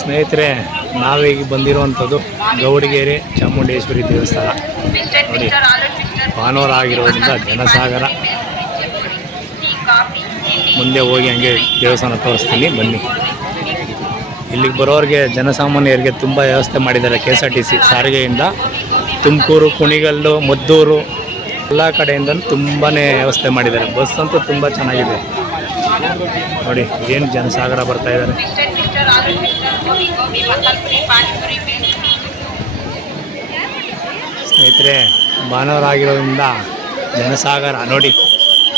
ಸ್ನೇಹಿತರೆ, ನಾವೀಗ ಬಂದಿರುವಂಥದ್ದು ಗೌಡಿಗೆರೆ ಚಾಮುಂಡೇಶ್ವರಿ ದೇವಸ್ಥಾನ ನೋಡಿ. ಭಾನುವಾರ ಆಗಿರೋದ್ರಿಂದ ಜನಸಾಗರ. ಮುಂದೆ ಹೋಗಿ ಹಂಗೆ ದೇವಸ್ಥಾನ ತೋರಿಸ್ತೀನಿ ಬನ್ನಿ. ಇಲ್ಲಿಗೆ ಬರೋರಿಗೆ ಜನಸಾಮಾನ್ಯರಿಗೆ ತುಂಬ ವ್ಯವಸ್ಥೆ ಮಾಡಿದ್ದಾರೆ. KSRTC ಸಾರಿಗೆಯಿಂದ ತುಮಕೂರು, ಕುಣಿಗಲ್ಲು, ಮದ್ದೂರು ಎಲ್ಲ ಕಡೆಯಿಂದ ತುಂಬಾ ವ್ಯವಸ್ಥೆ ಮಾಡಿದ್ದಾರೆ. ಬಸ್ ಅಂತೂ ತುಂಬ ಚೆನ್ನಾಗಿದೆ ನೋಡಿ. ಏನು ಜನಸಾಗರ ಬರ್ತಾ ಇದ್ದಾರೆ. ಸ್ನೇಹಿತರೆ, ಭಾನುವಾರ ಆಗಿರೋದ್ರಿಂದ ಜನಸಾಗರ ನೋಡಿ.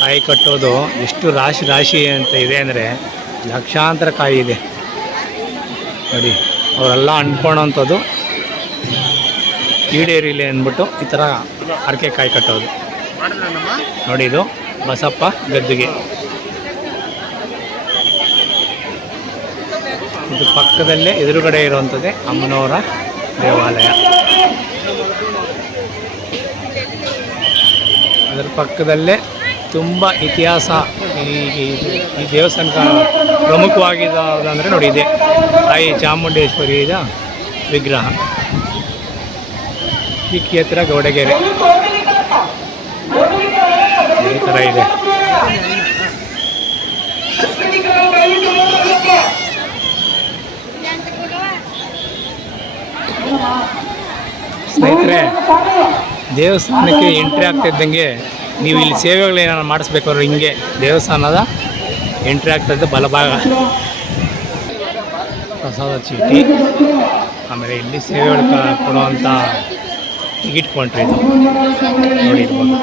ಕಾಯಿ ಕಟ್ಟೋದು ಎಷ್ಟು ರಾಶಿ ರಾಶಿ ಅಂತ ಇದೆ ಅಂದರೆ ಲಕ್ಷಾಂತರ ಕಾಯಿ ಇದೆ ನೋಡಿ. ಅವರೆಲ್ಲ ಅಂದ್ಕೊಳ್ಳೋಂಥದ್ದು ಈಡೇರಿಲಿ ಅಂದ್ಬಿಟ್ಟು ಈ ಥರ ಹರಕೆ ಕಾಯಿ ಕಟ್ಟೋದು ನೋಡಿ. ಇದು ಬಸಪ್ಪ ಗದ್ದುಗೆ. ಇದು ಪಕ್ಕದಲ್ಲೇ ಎದುರುಗಡೆ ಇರುವಂಥದ್ದೇ ಅಮ್ಮನವರ ದೇವಾಲಯ. ಅದರ ಪಕ್ಕದಲ್ಲೇ ತುಂಬ ಇತಿಹಾಸ. ಈ ದೇವಸ್ಥಾನ ಪ್ರಮುಖವಾಗಿರೋದಂದರೆ ನೋಡಿ, ಇದೆ ತಾಯಿ ಚಾಮುಂಡೇಶ್ವರಿಯ ವಿಗ್ರಹ. ಈ ಕ್ಷೇತ್ರ ಗೌಡಗೆರೆ ಈ ಥರ ಇದೆ. ಸ್ನೇಹಿತರೆ, ದೇವಸ್ಥಾನಕ್ಕೆ ಎಂಟ್ರಿ ಆಗ್ತಿದ್ದಂಗೆ ನೀವು ಇಲ್ಲಿ ಸೇವೆಗಳೇನಾದ್ರು ಮಾಡಿಸ್ಬೇಕಾದ್ರೆ ಹಿಂಗೆ ದೇವಸ್ಥಾನದ ಎಂಟ್ರಿ ಆಗ್ತದೆ. ಬಲಭಾಗ ಪ್ರಸಾದ ಚೀಟಿ, ಆಮೇಲೆ ಇಲ್ಲಿ ಸೇವೆಗಳು ಕೊಡುವಂಥ ಟಿಕೆಟ್ ಕೌಂಟ್ರ್ ಇದು ನೋಡಿರ್ಬೋದು.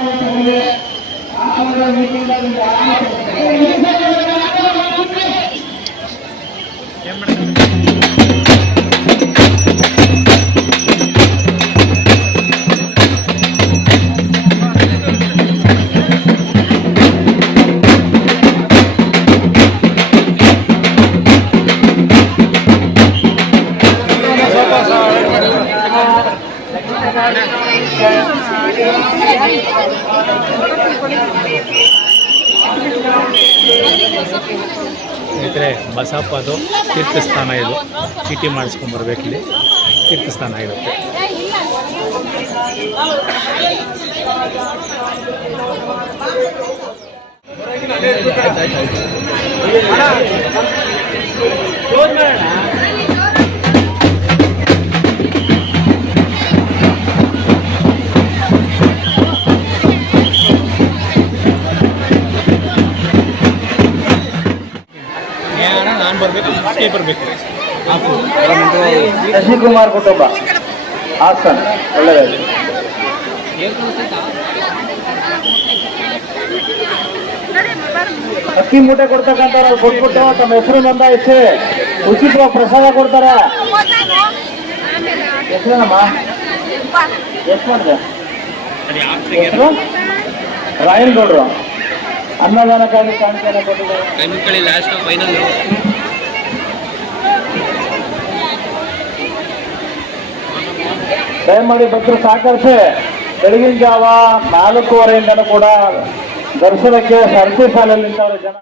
ಸ್ನೇಹಿತರೆ, ಬಸಪ್ಪದು ತೀರ್ಥಸ್ಥಾನ ಇದು. ಚೀಟಿ ಮಾಡಿಸ್ಕೊಂಡ್ಬರ್ಬೇಕಿಲ್ಲಿ, ತೀರ್ಥಸ್ಥಾನ ಇರುತ್ತೆ. ಬರಬೇಕು. ಶಶಿಕುಮಾರ್ ಕುಟುಂಬ ಹಾಸನ್. ಒಳ್ಳೆಯದಾಗಿ ಅಕ್ಕಿ ಮೂಟೆ ಕೊಡ್ತಕ್ಕಂಥವ್ರು ಕೊಟ್ಬಿಟ್ಟು ತಮ್ಮ ಹೆಸರು ನೋಂದಾಯಿಸಿ ಉಚಿತವಾಗಿ ಪ್ರಸಾದ ಕೊಡ್ತಾರೆ. ಹೆಸರೇನಮ್ಮ? ಎಷ್ಟು ಮಾಡಿದೆ ಹೆಸರು? ರಾಯನಗೌಡರು. ಅನ್ನದಾನಕ್ಕಾಗಿ ಕಾಣಿಕೆಯನ್ನು ಕೊಟ್ಟಿದ್ದಾರೆ. ದಯಮಾಡಿ ಭಕ್ತರು ಸಹಕರಿಸಿ. ಬೆಳಗಿನ ಜಾವ 4:15 ಕೂಡ ದರ್ಶನಕ್ಕೆ ಸರತಿ ಸಾಲಲ್ಲಿ ನಿಂತವರು ಜನ.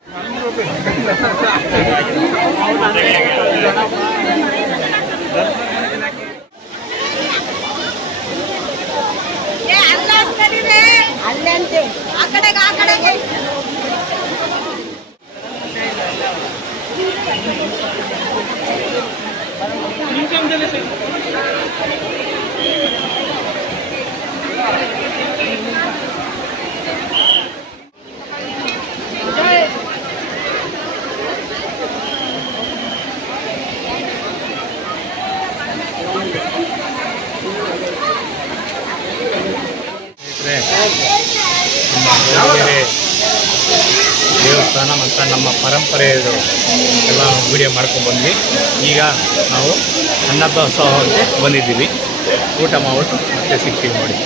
ದೇವಸ್ಥಾನ ಮತ್ತು ನಮ್ಮ ಪರಂಪರೆಯದು ಎಲ್ಲ ವಿಡಿಯೋ ಮಾಡ್ಕೊಂಡ್ಬಂದ್ವಿ. ಈಗ ನಾವು ಅನ್ನದಾಸೋಹಕ್ಕೆ ಬಂದಿದ್ದೀವಿ. ಊಟ ಮಾಡ್ಬಿಟ್ಟು ಮತ್ತೆ ಸಿಗ್ತೀವಿ ನೋಡಿ.